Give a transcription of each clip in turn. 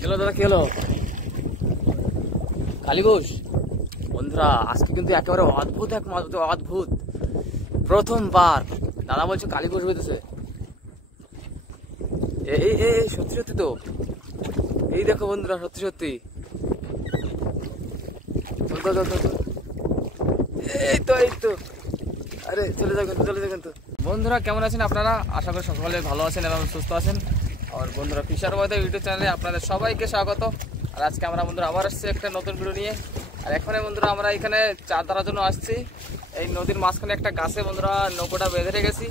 হ্যালো দাদা, কি হলো? কালী ঘোষ বন্ধুরা, আজকে কিন্তু একেবারে অদ্ভুত এক অদ্ভুত প্রথমবার দাদা বলছে কালী ঘোষ হইতেছে। এই সত্যি সত্যি তো, এই দেখো বন্ধুরা, সত্যি সত্যি এই তো আরে চলে যাবেন তো। বন্ধুরা কেমন আছেন আপনারা? আশা করি সকলে ভালো আছেন এবং সুস্থ আছেন। আর বন্ধুরা ফিশার বয় ইউটিউব চ্যানেলে আপনাদের সবাইকে স্বাগত। আর আজকে আমরা বন্ধুরা আবার আসছি একটা নতুন ভিডিও নিয়ে। আর এখানে বন্ধুরা আমরা এখানে চার ধরার জন্য আসছি। এই নদীর মাঝখানে একটা গাছে বন্ধুরা নৌকোটা বেঁধে রেখেছি,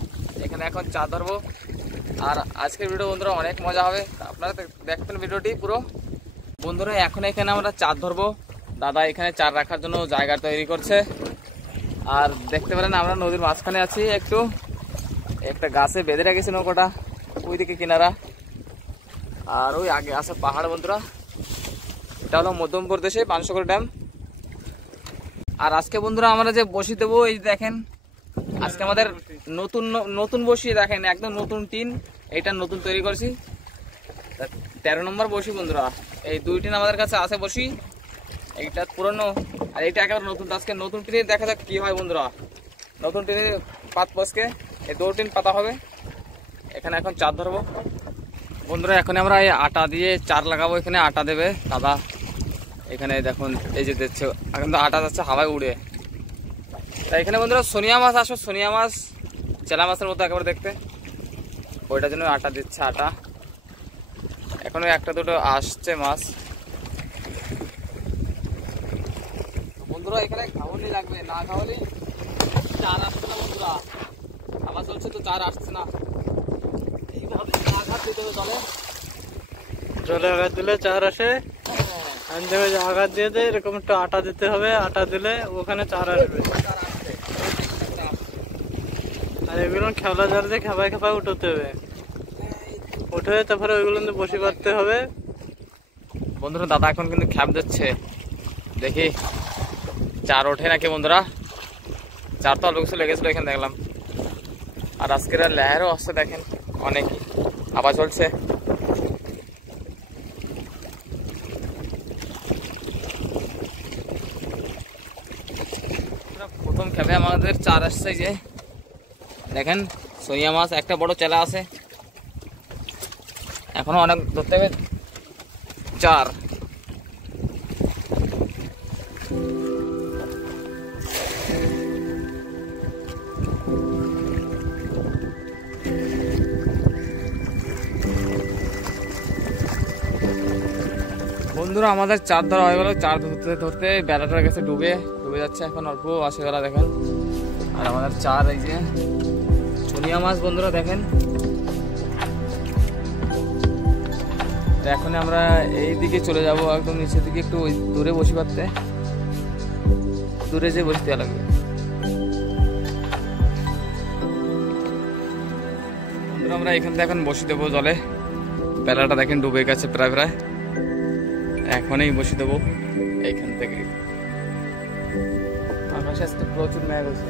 এখানে এখন চার ধরবো। আর আজকের ভিডিও বন্ধুরা অনেক মজা হবে, আপনারা দেখবেন ভিডিওটি পুরো। বন্ধুরা এখন এখানে আমরা চার ধরবো, দাদা এখানে চার রাখার জন্য জায়গা তৈরি করছে। আর দেখতে পেলেন আমরা নদীর মাঝখানে আছি, একটু একটা গাছে বেঁধে রেখেছি নৌকোটা, ওইদিকে কিনারা। আর ওই আগে আছে পাহাড় বন্ধুরা, এটা হলো মধ্যপ্রদেশে পানশকর ড্যাম। আর আজকে বন্ধুরা আমরা যে বসি দেবো, এই দেখেন আজকে আমাদের নতুন বসি, দেখেন একদম নতুন টিন, এইটা নতুন তৈরি করছি, 13 নম্বর বসি বন্ধুরা। এই 2 টিন আমাদের কাছে আছে বসি, এইটা পুরনো আর এইটা একেবারে নতুন। আজকে নতুন টিনে দেখা যাক কি হয় বন্ধুরা। নতুন টিনে পাত বসকে এই 2 টিন পাতা হবে, এখানে এখন চার ধরবো বন্ধুরা। এখন আমরা এই আটা দিয়ে চার লাগাবো, এখানে আটা দেবে দাদা। এখানে দেখুন এই যে দিচ্ছে, এখন তো আটা যাচ্ছে হাওয়ায় উড়ে। তাই এখানে বন্ধুরা সোনিয়া মাছ আসো, সোনিয়া মাছ চেলা মাছের মতো একেবারে দেখতে, ওইটার জন্য আটা দিচ্ছে। আটা এখনো একটা দুটো আসছে মাছ বন্ধুরা। এখানে খাওয়ানি লাগবে, না খাওয়ালেই চার আসছে না বন্ধুরা। খাওয়া চলছে তো চার আসছে না, এইভাবে আঘাত দিতে হবে জলে আঘাত দিলে চার আসে। আঘাত দিয়ে দেয় এরকম একটু আটা দিতে হবে, আটা দিলে ওখানে চার আসবে। আর এগুলো খেলা জাল দিয়ে খেপায় উঠতে হবে, উঠে তারপরে ওইগুলো বসে পারতে হবে বন্ধুরা। দাদা এখন কিন্তু খ্যাপ দিচ্ছে, দেখি চার ওঠে নাকি বন্ধুরা। চার তো অল্প কিছু লেগেছিল এখানে দেখলাম। আর আজকের লেহারও আসছে দেখেন অনেক, আবার চলছে। প্রথম খেপে আমাদের চার আসছে, যে দেখেন সোনিয়া মাছ, একটা বড় চেলা আছে, এখনো অনেক ধরতে হবে চার। বন্ধুরা আমাদের চার ধরা হয়ে গেল, চার ধরতে ধরতে বেলাটার কাছে ডুবে যাচ্ছে, এখন অল্প আসে বেলা দেখেন। আর আমাদের চার এই যে সোনিয়া মাছ বন্ধুরা দেখেন। এখন আমরা এই দিকে চলে যাব, একদম নিচের দিকে, একটু ওই দূরে বসে পারতে, দূরে যে বসতে লাগবে। বন্ধুরা আমরা এখান থেকে এখন বসে দেবো জলে, বেলাটা দেখেন ডুবে গেছে প্রায়, এখনই বসে দেবো এইখান থেকে। আকাশে আজকে প্রচুর মেঘ হচ্ছে।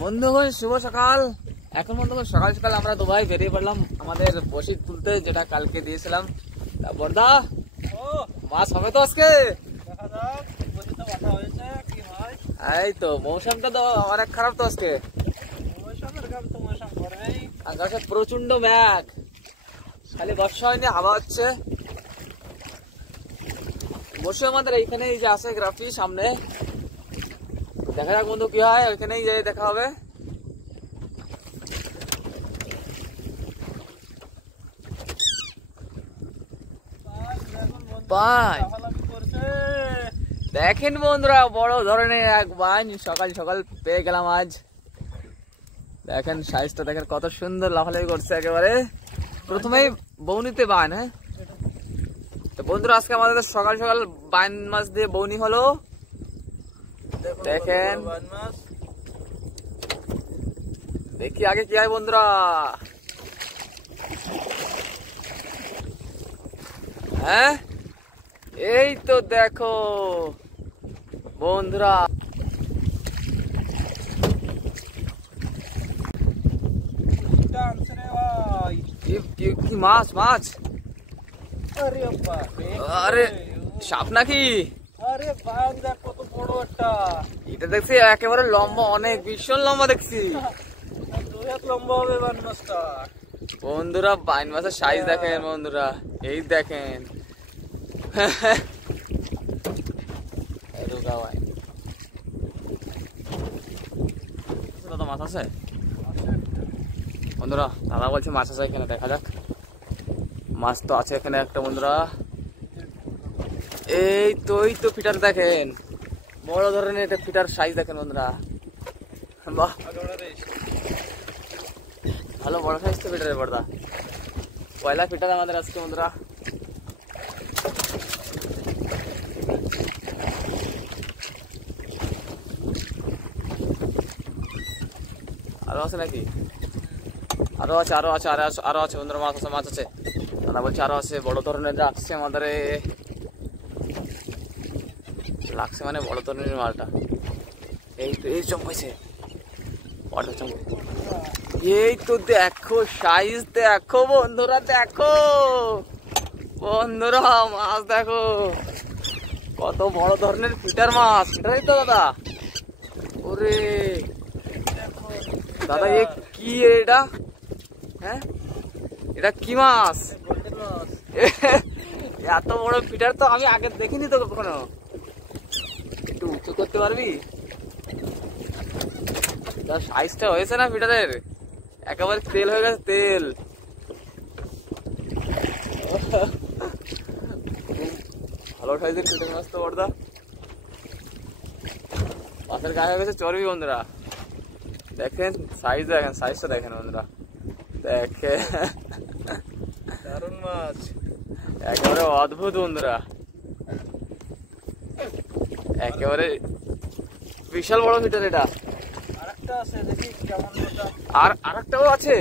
বন্ধুগণ শুভ সকাল। এখন বন্ধুগণ সকাল সকাল আমরা দুবাই বেরিয়ে পড়লাম আমাদের বসি তুলতে, যেটা কালকে দিয়েছিলাম। তারপর দা মাছ হবে তো আজকে। এই তো মৌসুমটা তো অনেক খারাপ তো আজকে, আকাশে প্রচন্ড মেঘ, খালি বর্ষা হয়নি, হাওয়া হচ্ছে। বসে আমাদের এইখানে এই যে আছে গ্রাফি সামনে, দেখা যাক বন্ধু কি হয়, ওইখানেই যাই দেখা হবে। দেখেন বন্ধুরা বড় ধরনের এক বান সকাল সকাল পেয়ে গেলাম আজ। দেখেন সাইজটা দেখেন কত সুন্দর লাফালাফি করছে একেবারে। প্রথমেই বৌনিতে বান। হ্যাঁ তো বন্ধুরা আজকে আমাদের সকাল সকাল বান মাছ দিয়ে বৌনি হলো। দেখেন দেখি আগে কি হয় বন্ধুরা। হ্যাঁ এই তো দেখো বন্ধুরা, কি মাছ মাছ। আরে সাপ নাকি? আরে বান দেখ কত বড় একটা। এটা দেখছি একেবারে লম্বা, অনেক ভীষণ লম্বা দেখছি। লম্বা হবে বান মাছটা। বন্ধুরা বাইন মাছের সাইজ দেখেন বন্ধুরা, এই দেখেন। দাদা মাছ আছে বন্ধুরা, দাদা বলছে মাছ আছে এখানে, দেখা যাক। মাছ তো আছে এখানে একটা বন্ধুরা। এই তো ফিটার দেখেন, বড় ধরনের একটা ফিটার সাইজ দেখেন বন্ধুরা। বাহ ভালো বড় সাইজ তো ফিটারের পর্দা। পয়লা ফিটার আমাদের আজকে বন্ধুরা। আরো আছে নাকি? আরো আছে বন্ধুরা, মাছ আছে। দাদা বলছে আরো আছে, বড় ধরনের রাখছে আমাদের, লাগছে মানে বড় ধরনের মালটা। এই তো এই চমকেছে, এই তো দেখো সাইজ দেখো বন্ধুরা, দেখো বন্ধুরা মাছ দেখো কত বড় ধরনের ফিটার মাছ। ফিটারই তো দাদা। ওরে দাদা এ কি এটা? হ্যাঁ এটা কি মাছ? এত বড় ফিটার তো আমি আগে দেখিনি তো কখনো। একটু উঁচু করতে পারবি? সাইজটা হয়েছে না ফিটারের, একেবারে তেল হয়ে গেছে, তেল। ভালো সাইজের ফিটার মাছ তো বড়দা। মাছের গায়ে হয়ে গেছে চর্বি বন্ধুরা। দেখেন সাইজ, দেখেন সাইজটা দেখেন বন্ধুরা, দেখেন দারুণ মাছ, একেবারে অদ্ভুত বন্ধুরা, একেবারে বিশাল বড় ফিটার এটা। আর আরেকটাও আছে,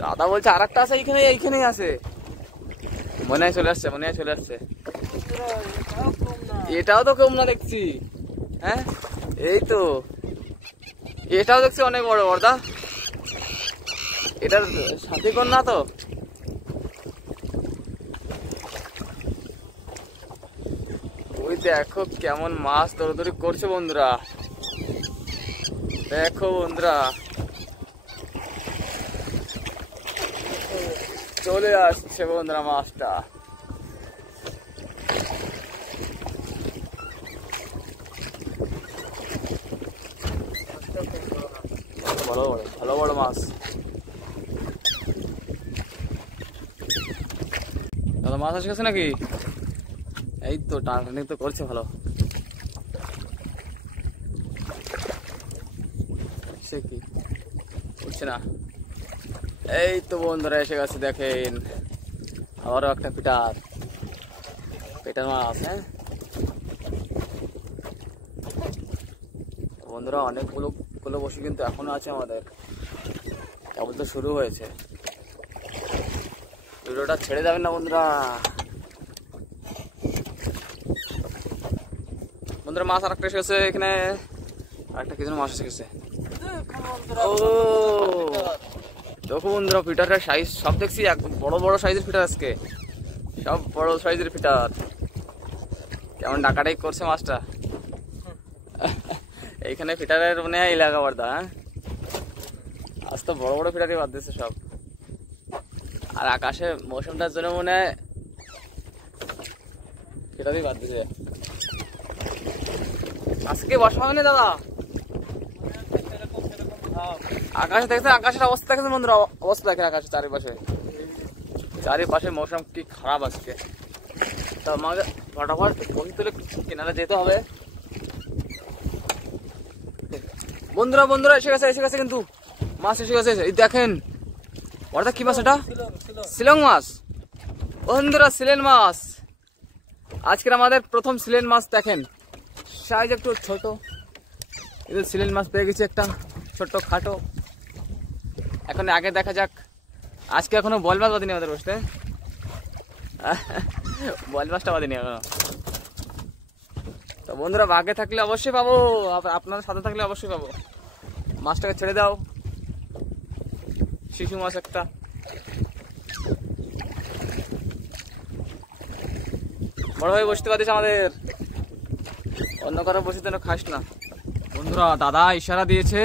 দাদা বলছে আরেকটা আছে এইখানেই আছে। মনে হয় চলে আসছে। এটাও তো কম না দেখছি। হ্যাঁ এই তো এটাও দেখছি অনেক বড় বড়দা। এটার সাথে কোন না তো? ওই দেখো কেমন মাছ দৌড়দৌড়ি করছে বন্ধুরা, দেখো বন্ধুরা চলে আসছে বন্ধুরা মাছটা। ভালো বড় মাছ। দাদা মাছ আসে গেছে নাকি? এই তো টানাটানি তো করছে ভালো। সে কি উঠছে না। এই তো বন্ধুরা এসে গেছে, দেখেন আবারও একটা পেটার মাছ। হ্যাঁ বন্ধুরা অনেকগুলো বসে কিন্তু এখনো আছে আমাদের, কেবল তো শুরু হয়েছে। ভিডিওটা ছেড়ে যাবেন না বন্ধুরা। বন্ধুরা মাছ আরেকটা এসে গেছে এখানে, আরেকটা কি যেন মাছ এসে গেছে। ও দেখো বন্ধুরা, ফিটারের সাইজ সব দেখছি বড় বড় সাইজের ফিটার, আজকে সব বড় সাইজের ফিটার। কেমন ডাকাটাই করছে মাছটা। এইখানে ফিটারের মনে হয় এলাকা বার্দা। হ্যাঁ, আজ তো বড় বড় ফিটারই বাদ দিচ্ছে সব। আর আকাশে মৌসুমটার জন্য মনে হয় ফিটারই বাদ দিছে। আজকে বর্ষা হবে না দাদা? আকাশে দেখছেন, আকাশের অবস্থা দেখেছেন বন্ধুরা, অবস্থা দেখেন আকাশে চারিপাশে। চারিপাশে মৌসুম কি খারাপ আজকে। তো আমাকে ফটাফট বই তুলে কিনারে যেতে হবে। বন্ধুরা বন্ধুরা এসে গেছে কিন্তু মাছ এসে গেছে। এই দেখেন ওটা কি মাছ? এটা শিলং মাছ বন্ধুরা, সিলেন মাছ। আজকের আমাদের প্রথম সিলেন মাছ। দেখেন সাইজ একটু ছোট, কিন্তু সিলেন মাছ পেয়ে গেছি একটা ছোট্ট খাটো। এখন আগে দেখা যাক। আজকে এখনো বল মাছ বাঁধিনি আমাদের বসতে, বল মাছটা বাঁধিনি এখনো। তো বন্ধুরা ভাগে থাকলে অবশ্যই পাবো, আপনার সাথে থাকলে অবশ্যই পাবো। মাছটাকে ছেড়ে দাও, শিশু মাছ একটা। বড় ভাই বসতে পারিস আমাদের, অন্য কারো বসে যেন খাস না। বন্ধুরা দাদা ইশারা দিয়েছে,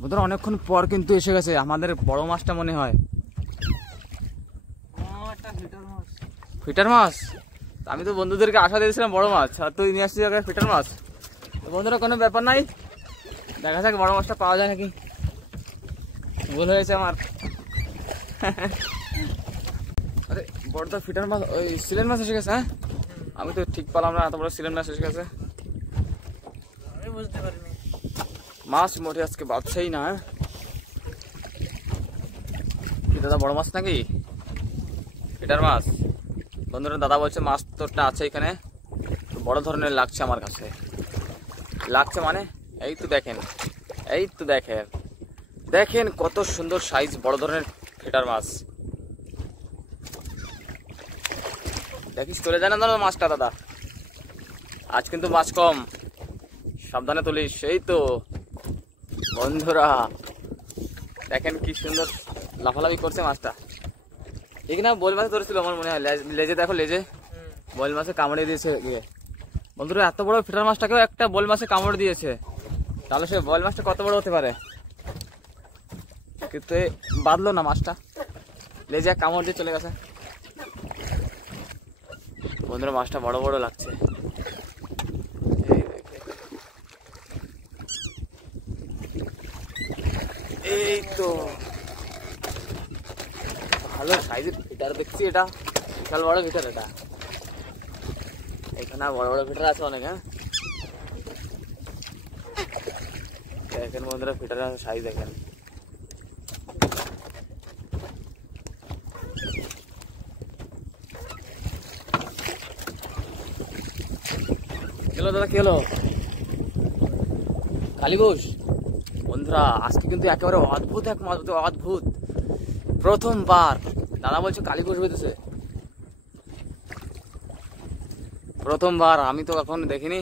বন্ধুরা অনেকক্ষণ পর কিন্তু এসে গেছে আমাদের বড় মাছটা মনে হয়। ফিটার মাছ? আমি তো বন্ধুদেরকে আশা দিয়েছিলাম বড় মাছ, আর তুই নিয়ে আসছিস ফিটার মাছ। বন্ধুরা কোনো ব্যাপার নাই, দেখা যাক বড় মাছটা পাওয়া যায় নাকি। ভুল হয়েছে আমার। আরে বড়টা ফিটার মাছ, ওই সিলেন মাছ এসে গেছে। হ্যাঁ, আমি তো ঠিক পেলাম না, এত বড় সিলেন মাছ এসে গেছে। আমি বুঝতে পারিনি মাছ মোটে আজকে বাড়ছেই না। কি দাদা বড় মাছ নাকি ফিটার মাছ? বন্ধুরা দাদা বলছে মাছ তোরটা আছে এখানে, বড় ধরনের লাগছে আমার কাছে। লাগছে মানে এই তো দেখেন, এই তো দেখেন, দেখেন কত সুন্দর সাইজ, বড় ধরনের ফিটার মাছ। দেখিস চলে যায় না মাছটা দাদা। আজ কিন্তু মাছ কম, সাবধানে তুলিস। এই তো বন্ধুরা দেখেন কি সুন্দর লাফালাফি করছে মাছটা। এখানে বল মাছ ধরেছিল আমার মনে হয়, লেজে দেখো, লেজে বল মাছে কামড়ে দিয়েছে গিয়ে। বন্ধুরা এত বড় ফিটার মাছটাকেও একটা বল মাছে কামড় দিয়েছে, তাহলে সে বল মাছটা কত বড় হতে পারে। কিন্তু বাঁধলো না মাছটা, লেজে কামড় দিয়ে চলে গেছে। বন্ধুরা মাছটা বড় বড় লাগছে। এই তো ভালো সাইজের ফিটার দেখছি, এটা বিশাল বড় ফিটার। এটা এখানে বড় বড় ফিটার আছে অনেক। হ্যাঁ দেখেন বন্ধুরা ফিটারের সাইজ দেখেন। দাদা কি হলো? কালীঘোষ বন্ধুরা আজকে কিন্তু একেবারে অদ্ভুত এক মাছ, অদ্ভুত। প্রথমবার দাদা বলছে কালীঘোষ বেঁধেছে, প্রথমবার। আমি তো এখন দেখিনি।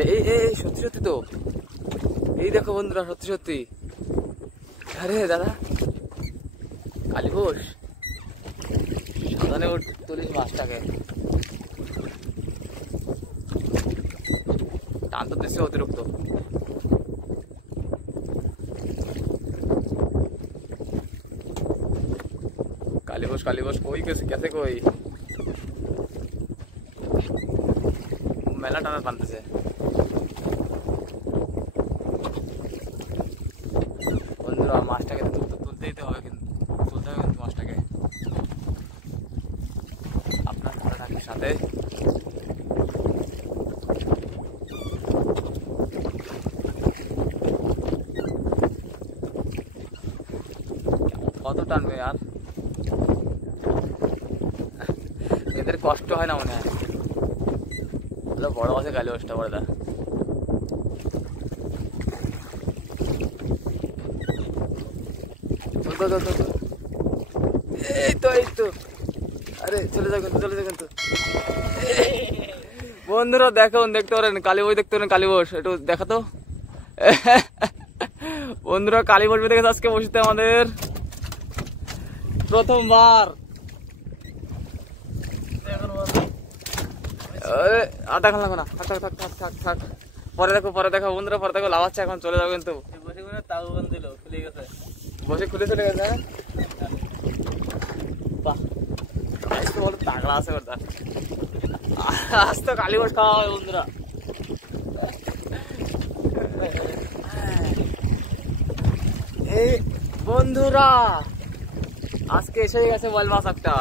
এই সত্যি সত্যি তো, এই দেখো বন্ধুরা সত্যি সত্যি। আরে দাদা কালীঘোষ, সাবধানে তুলিস মাছটাকে। টান তো দিচ্ছে অতিরিক্ত। কালীঘোষ কালীঘোষ কই গেছে কই? মেলা টানা টানতেছে। বন্ধুরা মাছটাকে তুলতে দিতে হবে, কিন্তু তুলতে হবে কিন্তু মাছটাকে। আপনার সাথে থাকি সাথে। কত টানবে আর, এদের কষ্ট হয় না মনে হয়। বড় মাছে কালীঘোষটা বড় দা। এই তো আরে চলে যাও কিন্তু। বন্ধুরা দেখতে পারেন কালীঘোষ, দেখতে পারেন কালীঘোষ, একটু দেখা তো। বন্ধুরা কালী বসবে দেখেছে আজকে বসিতে আমাদের প্রথমবার। আধা ঘন্টা লাগবে না, থাক থাক থাক থাক থাক থাক, পরে দেখো বন্ধুরা, পরে দেখো লাভাচ্ছে, এখন চলে যাবো কিন্তু। তাও বন্ধ দিল, খুলে গেছে, বসে খুলে চলে গেছে। বাহ, আজকে বলো তাগড়া আছে ওটা। আজ তো কালী বস খাওয়া হবে বন্ধুরা। এই বন্ধুরা আজকে এসেই গেছে বল মাছ একটা,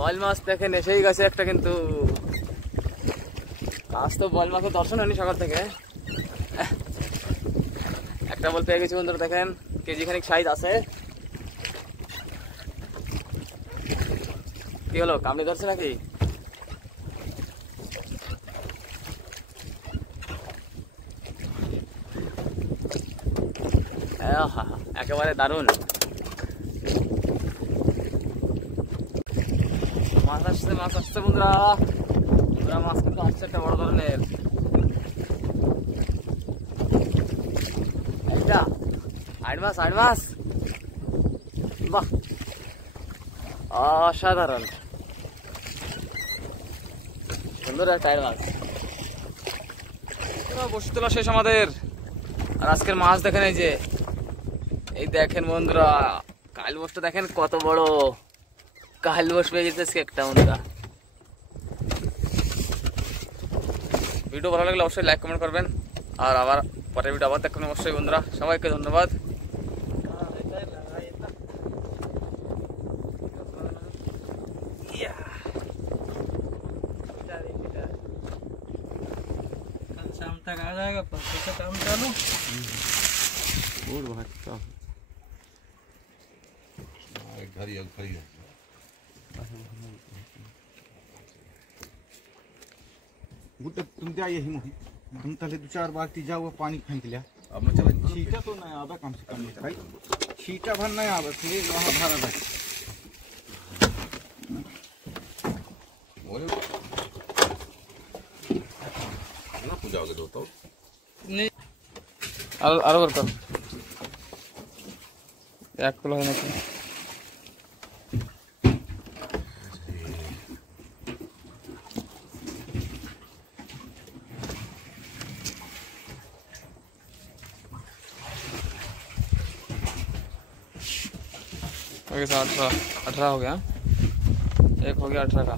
বল মাছ দেখেন এসেই গেছে একটা, কিন্তু আজ তো বল মাছের দর্শন হয়নি সকাল থেকে। একটা বল পেয়ে গেছি বন্ধুরা, দেখেন কেজি খানিক সাইজ আছে। কি হলো, কামড়ে ধরছে নাকি? একেবারে দারুণ মাছ আসছে, মাছ আসছে বন্ধুরা। মাছ কিন্তু আসছে একটা বড় ধরনের, একটা আট মাছ। বাহ, অসাধারণ সুন্দর একটা আট মাছ। বসে তোলা শেষ আমাদের। আর আজকের মাছ দেখেন, এই দেখেন বন্ধুরা, কাল বসটা দেখেন কত বড় কাল বস পেয়ে গেছে একটা বন্ধুরা। ভিডিও ভালো লাগলে অবশ্যই লাইক কমেন্ট করবেন, আর আবার পরের ভিডিও আবার দেখবেন অবশ্যই বন্ধুরা। সবাইকে ধন্যবাদ। शाम तक आ जाएगा, परसों से काम चालू। तुम क्या यही मुही तुम तले 2-4 बाल्टी जाओ पानी फेंक लिया। अब मैं चला छीटा तो नहीं आवा, कम से कम भाई छीटा भर नहीं आवा, फिर वहाँ भरा है ना पूजा हो तो नहीं আরো করতাম 1 কিলো হয় নাকি। हो गया 18 हो गया, एक हो गया 18 का।